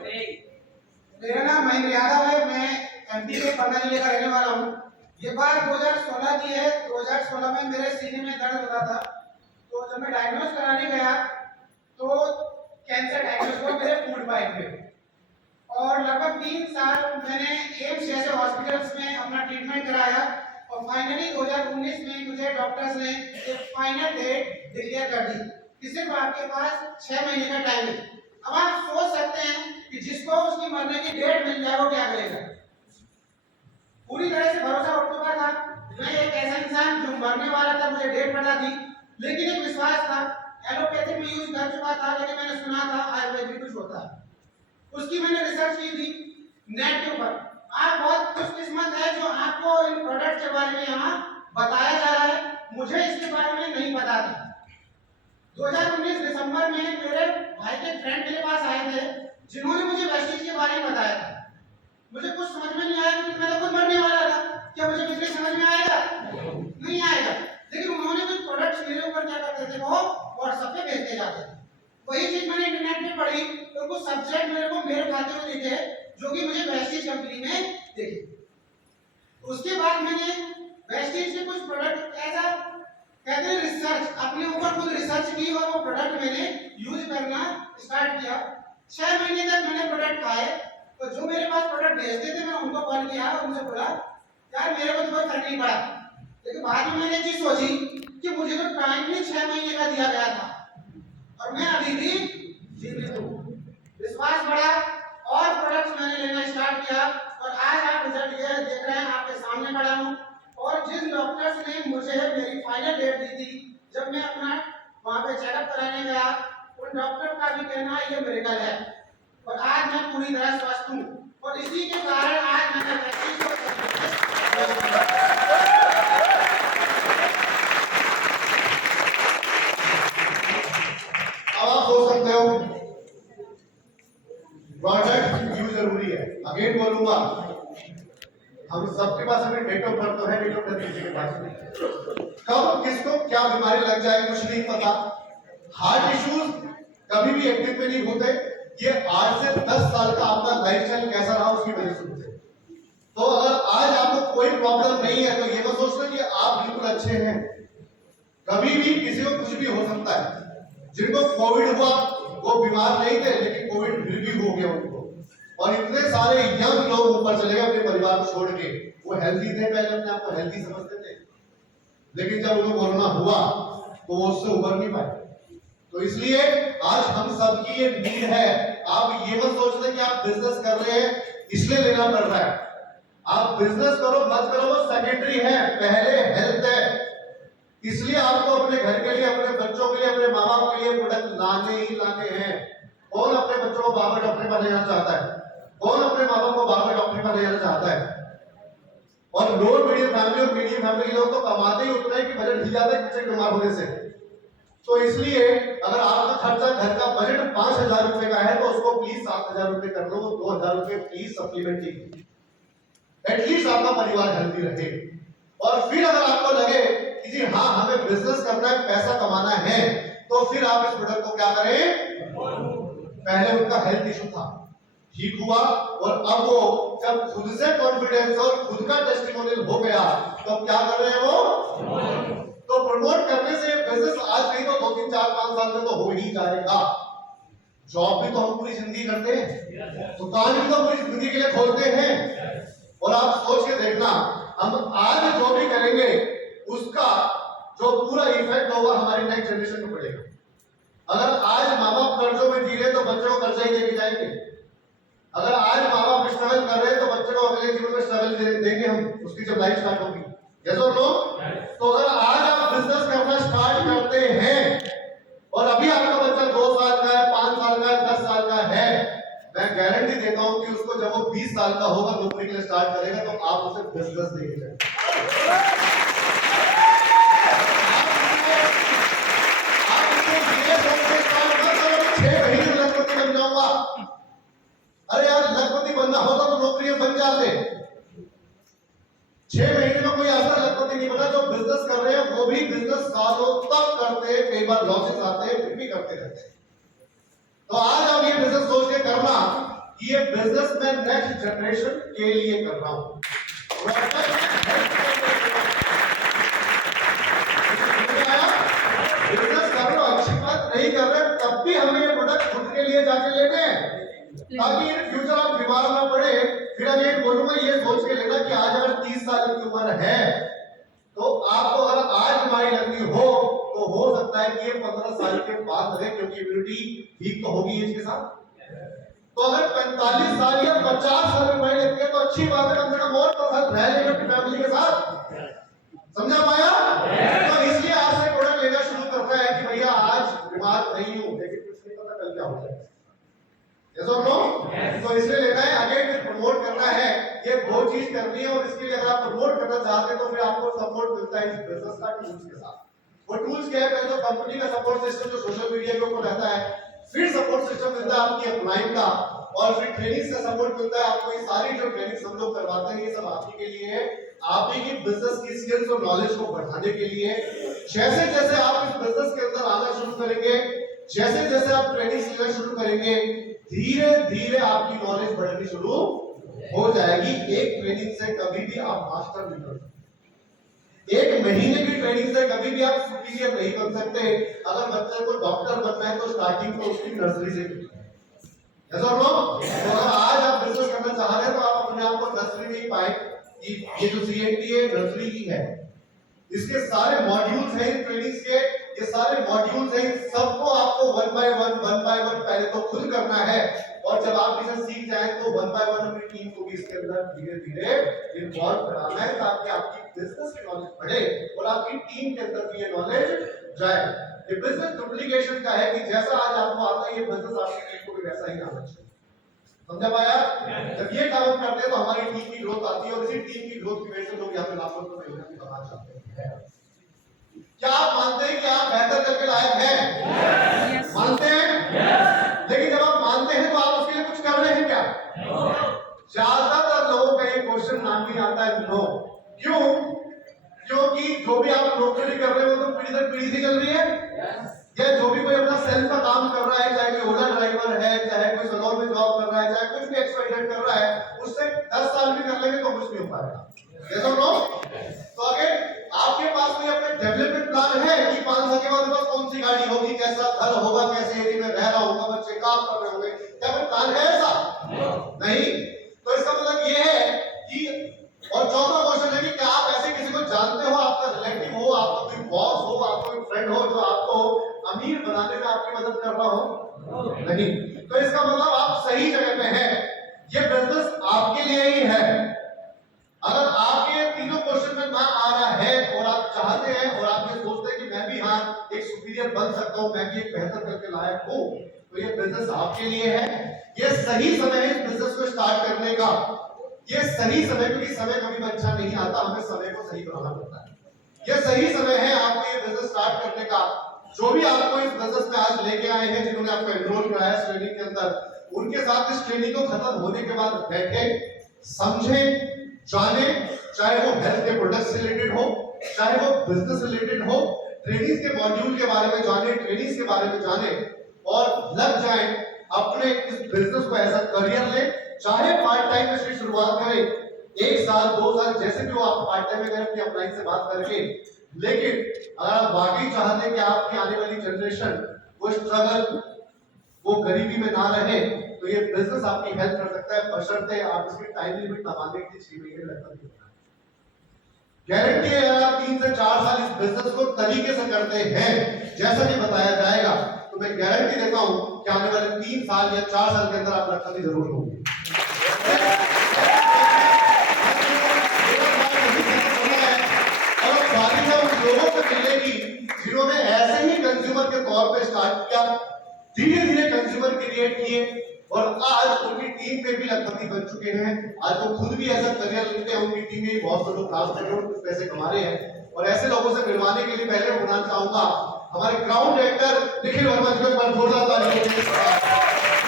मेरा नाम महेंद्र यादव है। मैं एमपी के पन्ना जिले का रहने वाला हूँ। ये बात 2016 की है। 2016 में मेरे सीने में दर्द होता था, तो जब मैं डायग्नोज कराने गया तो कैंसर डायग्नोज हुआ मेरे फूड पाइप में। और लगभग 3 साल मैंने एम्स जैसे हॉस्पिटल्स में अपना ट्रीटमेंट कराया और फाइनली 2019 में मुझे डॉक्टर्स ने एक फाइनल डेट डिक्लेयर कर दी कि सिर्फ आपके पास 6 महीने का टाइम है। अब आप सोच सकते हैं कि जिसको उसकी मरने की डेट मिल जाए वो क्या करेगा। पूरी तरह से भरोसा उठ चुका था। मैं एक ऐसा इंसान जो मरने वाला था, मुझे डेट पता थी, लेकिन एक विश्वास था। एलोपैथिक में यूज कर चुका था, लेकिन मैंने सुना था आयुर्वेदिक कुछ होता है। उसकी मैंने रिसर्च की थी नेट के ऊपर। आप बहुत खुशकिस्मत है जो आपको इन प्रोडक्ट के बारे में यहाँ बताया जा रहा है। मुझे इसके बारे में नहीं पता था। 2019 दिसंबर में मेरे भाई के फ्रेंड मेरे पास आए थे, जिन्होंने मुझे वेस्टीज के बारे में बताया था। मुझे कुछ समझ में नहीं आया क्योंकि मैं तो खुद मरने वाला था। क्या मुझे बिजनेस समझ में आएगा? नहीं आएगा। लेकिन उन्होंने कुछ प्रोडक्ट्स मेरे ऊपर क्या करते थे, वो व्हाट्सएप पे भेजते जाते थे। वही चीज मैंने इंटरनेट पे पढ़ी तो कुछ सब्जेक्ट मेरे को मेल खाते हुए दिखे, जो कि मुझे वेस्टीज कंपनी में दिखे। उसके बाद मैंने वेस्टीज के कुछ प्रोडक्ट ऐसा कहते हैं रिसर्च, अपने ऊपर खुद रिसर्च की और वो प्रोडक्ट मैंने यूज करना स्टार्ट किया। 6 महीने तक मैंने प्रोडक्ट खाए। तो जो मेरे पास प्रोडक्ट भेजते थे मैं उनको कॉल किया और उनसे बोला यार मेरे को तो कोई फर्क नहीं पड़ा। लेकिन बाद में मैंने चीज सोची कि मुझे तो टाइम भी 6 महीने का दिया गया था और मैं अभी भी जीवित हूँ। विश्वास बढ़ा और प्रोडक्ट्स मैंने लेना स्टार्ट किया और आज आप रिजल्ट ये देख रहे हैं, आपके सामने खड़ा हूँ। और जिन डॉक्टर्स ने मुझे मेरी फाइनल डेट दी थी, जब मैं अपना वहाँ पे चेकअप कराने गया, उन डॉक्टर का भी कहना है ये मिरेकल है और आज मैं पूरी तरह स्वस्थ हूँ। और इसी के कारण आज मैंने वैक्सीन को अब आप सोच सकते हो प्रोडक्ट क्यों जरूरी है। अगेन बोलूंगा, हम सबके पास अभी डेट ऑफ बर्थ तो है, डेट ऑफ डेथ किसी के पास नहीं। कब किसको क्या बीमारी लग जाए कुछ नहीं पता। हार्ट इश्यूज कभी भी एक दिन में नहीं होते। ये आज से 10 साल का आपका लाइफस्टाइल कैसा रहा उसकी वजह से होते। तो अगर आज आपको कोई प्रॉब्लम नहीं है तो ये मत सोचना कि आप बिल्कुल अच्छे हैं। कभी भी किसी को कुछ भी हो सकता है। जिनको कोविड हुआ वो बीमार नहीं थे, लेकिन कोविड फिर भी हो गया उनको। और इतने सारे यंग लोग ऊपर चले गए अपने परिवार को छोड़ के। वो हेल्दी थे, पहले अपने आप को हेल्दी समझते थे, लेकिन जब उनको कोरोना हुआ तो वो उससे उबर नहीं पाए। तो इसलिए आज हम सबकी ये नीड है। आप ये मत सोचते कि आप बिजनेस कर रहे हैं इसलिए लेना पड़ रहा है। आप बिजनेस करो मत करो वो सेकेंडरी है, पहले हेल्थ है। इसलिए आपको अपने घर के लिए, अपने बच्चों के लिए, अपने माँ बाप के लिए प्रोडक्ट लाने ही लाने हैं। कौन अपने बच्चों को बार-बार डॉक्टर पर ले जाना चाहता है? कौन अपने माँ बाप को बार-बार डॉक्टर पर ले जाना चाहता है? और लोअर मीडियम फैमिली और मीडियम फैमिली के लोग तो कमाते ही उतना है कि बजट हिल जाता है बच्चे बीमार होने से। तो इसलिए अगर आपका खर्चा घर का बजट 5,000 रुपए का है तो उसको प्लीज 7,000 रुपए कर लो, 2,000 रुपए प्लीज सप्लीमेंट्री, एटलीस्ट आपका परिवार हेल्दी रहे। और फिर अगर आपको लगे कि जी हाँ हमें बिजनेस करना है, पैसा कमाना है, तो फिर आप इस प्रोडक्ट को क्या करें। पहले उनका हेल्थ इशू था, ठीक हुआ, और अब वो जब खुद से कॉन्फिडेंस और खुद का टेस्टिमोनियल हो गया तो क्या कर रहे हैं वो। तो प्रमोट करने से बिजनेस आज नहीं तो 2, 3, 4, 5 साल में तो हो ही जाएगा। जॉब भी तो हम पूरी जिंदगी करते हैं, दुकान भी तो पूरी जिंदगी के लिए खोलते हैं। और आप सोच के देखना, हम आज जो भी करेंगे उसका जो पूरा इफेक्ट होगा हमारी नेक्स्ट जनरेशन को पड़ेगा। अगर आज माँ बाप कर्जों में जी रहे तो बच्चों को कर्जा ही देके जाएंगे। अगर आज माँ बाप स्ट्रगल कर रहे हैं तो बच्चों को अगले जीवन में स्ट्रगल देंगे हम, उसकी जब लाइफ स्टार्ट होगी। यस और नो? तो अगर आज आप बिजनेस करना स्टार्ट करते हैं और अभी आपका बच्चा 2 साल का है, 5 साल का है, 10 साल का है, मैं गारंटी देता हूं कि उसको जब वो 20 साल का होगा नौकरी के लिए स्टार्ट करेगा तो आप उसे बिजनेस देंगे। अरे यार लखपति बनना होता तो नौकरी बन जाते। 6 महीने में कोई ऐसा लखपति नहीं बना। जो बिजनेस कर रहे हैं वो भी बिजनेस सालों तक करते हैं, कई बार लॉसेस आते हैं फिर भी करते रहते हैं। तो आज आप ये बिजनेस सोच के करना कि ये बिजनेस मैं नेक्स्ट जनरेशन के लिए कर रहा हूं। बिजनेस कर रहे हो अच्छी बात, नहीं कर रहे तब भी हमें ये प्रोडक्ट खुद के लिए जाके लेने हैं, ताकि इन फ्यूचर आप बीमार ना पड़े। फिर अब ये बोलूंगा, ये सोच के लेना कि आज अगर 30 साल की उम्र है तो आपको अगर आज बीमारी लगनी हो तो हो सकता है कि ये 15 साल के बाद लगे, क्योंकि इम्यूनिटी वीक तो होगी इसके साथ। तो अगर 45 साल या 50 साल में बीमारी लगती है तो अच्छी बात है, कम से कम और 5 साल रह लेंगे अपनी फैमिली के साथ। समझा पाया? तो इसलिए आज से प्रोडक्ट लेना शुरू करता है कि भैया आज बीमार नहीं हूं, लेकिन कुछ नहीं पता कल क्या हो जाए। तो इसलिए लेना है, अगेन प्रमोट करना है, ये वो चीज करनी है। और इसके लिए अगर आप प्रमोट करना चाहते हैं तो फिर आपको सपोर्ट मिलता है इस बिजनेस का टूल्स के साथ। वो टूल्स क्या है? पहले तो कंपनी का सपोर्ट सिस्टम जो सोशल मीडिया के ऊपर रहता है, फिर सपोर्ट सिस्टम मिलता है आपकी अपलाइन का, और फिर ट्रेनिंग का सपोर्ट मिलता है आपको। ये सारी जो ट्रेनिंग हम लोग करवाते हैं ये सब आप ही के लिए है, आप ही की बिजनेस की स्किल्स और नॉलेज को बढ़ाने के लिए। जैसे जैसे आप इस बिजनेस के अंदर आना शुरू करेंगे, जैसे जैसे आप ट्रेनिंग लेना शुरू करेंगे, धीरे धीरे आपकी नॉलेज बढ़नी शुरू हो जाएगी। एक ट्रेनिंग से कभी भी आप मास्टर नहीं बन सकते, एक महीने की ट्रेनिंग से कभी भी आप सुपीरियर नहीं बन सकते। अगर बच्चे को डॉक्टर बनना है तो स्टार्टिंग तो उसकी नर्सरी से की। तो अगर आज आप बिजनेस करना चाह रहे हैं तो आप अपने आप को नर्सरी नहीं पाए, ये जो सीएनटी है नर्सरी की है, इसके सारे मॉड्यूल्स हैं ट्रेनिंग्स के, ये सारे मॉड्यूल्स हैं, सबको आपको वन बाय वन पहले तो खुद करना है। और जब आप इसे सीख जाएं तो वन बाय वन अपनी टीम को भी इसके अंदर धीरे धीरे इन्वॉल्व कराना है, ताकि आपकी बिजनेस की नॉलेज बढ़े और आपकी टीम के अंदर भी ये नॉलेज जाए। ये बिजनेस डुप्लीकेशन का है कि जैसा आज आपको आता है ये बिजनेस आपकी टीम को भी वैसा ही आना चाहिए। समझा पाया? जब ये काम करते हैं तो हमारी टीम की ग्रोथ आती है, और इसी टीम की ग्रोथ की वजह से लोग यहाँ पे लाखों रुपए महीने कमा चाहते हैं। क्या आप मानते हैं कि आप बेहतर करके लायक हैं? मानते हैं? लेकिन जब आप मानते हैं तो आप उसके लिए कुछ कर रहे हैं क्या? ज्यादातर लोगों का ये क्वेश्चन नाम ही आता है नो। क्यों? क्योंकि जो भी आप नौकरी कर रहे हो तो पीढ़ी दर पीढ़ी से चल रही है, या जो भी कोई अपना सेल्फ का काम कर रहा है, चाहे कोई ओला ड्राइवर है, चाहे कोई सलोन में जॉब कर रहा है, चाहे कुछ भी एक्सपेरिमेंट कर रहा है, उससे 10 साल भी कर लेंगे तो कुछ नहीं हो पाएगा। तो अगर आपके पास कोई अपने डेवलपमेंट प्लान है कि 5 साल के बाद बस कौन सी गाड़ी होगी, कैसा घर होगा, कैसे एरिया में रह रहा होगा, बच्चे काम कर रहे होंगे, क्या कोई प्लान है ऐसा? नहीं। तो इसका मतलब ये है कि, और चौथा क्वेश्चन है कि क्या आप ऐसे किसी को जानते हो, आपका रिलेटिव हो, आपका कोई बॉस हो, आपका कोई फ्रेंड हो जो आपको अमीर बनाने में आपकी मदद कर रहा हो? नहीं। तो इसका मतलब आप सही जगह पे हैं, ये बिजनेस आपके लिए ही है। अगर आपके तीनों क्वेश्चन में ना आ रहा है और आप चाहते हैं और आप ये सोचते हैं कि मैं भी हाँ एक सुपीरियर बन सकता हूं, मैं भी एक बेहतर करके लायक हूं, तो ये बिजनेस आपके लिए है। ये सही समय है इस बिजनेस को स्टार्ट करने का, ये सही समय, क्योंकि समय कभी अच्छा नहीं आता, हमें समय को सही बनाना पड़ता है। ये सही समय है आपको ये बिजनेस स्टार्ट करने का। जो भी आपको इस बिजनेस में आज लेके आए हैं, जिन्होंने आपको एनरोल कराया इस ट्रेनिंग के अंदर, उनके साथ इस ट्रेनिंग को खत्म होने के बाद बैठे, समझे, जाने, चाहे वो हेल्थ के प्रोडक्ट से रिलेटेड हो, चाहे वो बिजनेस रिलेटेड हो, ट्रेनिंग के मॉड्यूल के बारे में जाने, ट्रेनिंग के बारे में जाने, और लग जाए अपने इस बिजनेस को ऐसा करियर ले। चाहे पार्ट टाइम में से शुरुआत करें, 1 साल 2 साल जैसे भी हो, आप पार्ट टाइम में करें अपनी अपलाइन से बात करके। लेकिन अगर आप वाकई चाहते हैं कि आपकी आने वाली जनरेशन वो स्ट्रगल, वो गरीबी में ना रहे, तो ये बिजनेस आपकी हेल्प कर सकता है, बशर्ते आप इसकी टाइम लिमिट दबाने के लिए 6 महीने लगता है। गारंटी है अगर आप 3 से 4 साल इस बिजनेस को तरीके से करते हैं जैसा कि बताया जाएगा, तो मैं गारंटी देता हूं कि आने वाले 3 साल या 4 साल के अंदर आप लखपति जरूर होंगे। और सारी है उन लोगों को मिलेगी जिन्होंने ऐसे ही कंज्यूमर के तौर पे स्टार्ट किया, धीरे धीरे कंज्यूमर क्रिएट किए, और आज उनकी टीम पे भी लखपति बन चुके हैं। आज वो खुद भी ऐसा करियर लेते हैं, उनकी टीम में बहुत से लोग काम कर रहे हैं, कुछ पैसे कमा रहे हैं। और ऐसे लोगों से मिलवाने के लिए पहले मैं बताना चाहूंगा हमारे ग्राउंड डायरेक्टर निखिल वर्मा जी को एक बार जोरदार तालियां दें।